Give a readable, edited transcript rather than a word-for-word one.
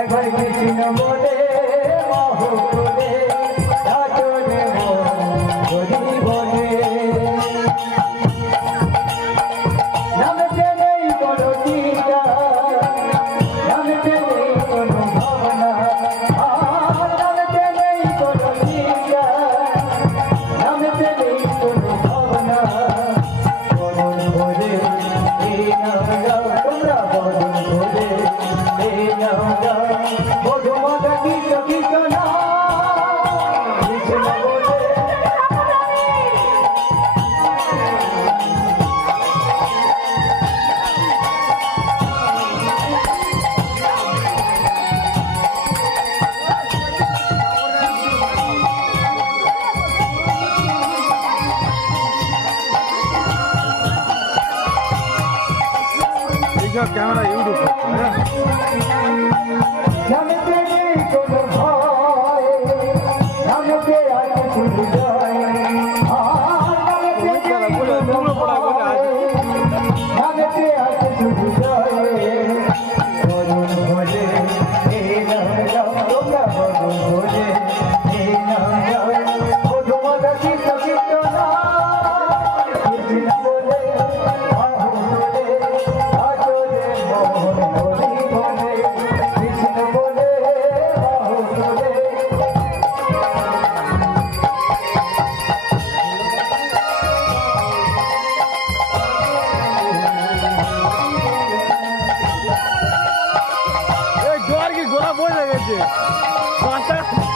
একবার কৃষ্ণ বলে মহো করে আচরে হরি বলে নামতে নেই কোনো চিন্তা নামতে নেই কোনো ভাবনা নামতে নেই কোনো চিন্তা নামতে নেই কোনো ভাবনা বরণ ভরে এই নাম গাও তোমরা বরণ ভরে এই নাম গাও মধুমাতা কৃষ্ণ কৃষ্ণ নাম কৃষ্ণ বলে कैमरा यूट्यूब নামতে নেই কোনো ভয় নামতে আছে শুধু জয় নামতে নেই কোনো ভয় নামতে আছে শুধু জয় বরণ ভরে এই নাম গাও তোমরা বরণ ভরে এই নাম গাও মধুমাতা কৃষ্ণ কৃষ্ণ নাম কৃষ্ণ বলে আহো বলে আচরে মোহন হরি বলে কৃষ্ণ বলে আহো বলে गोला बोल रहे थे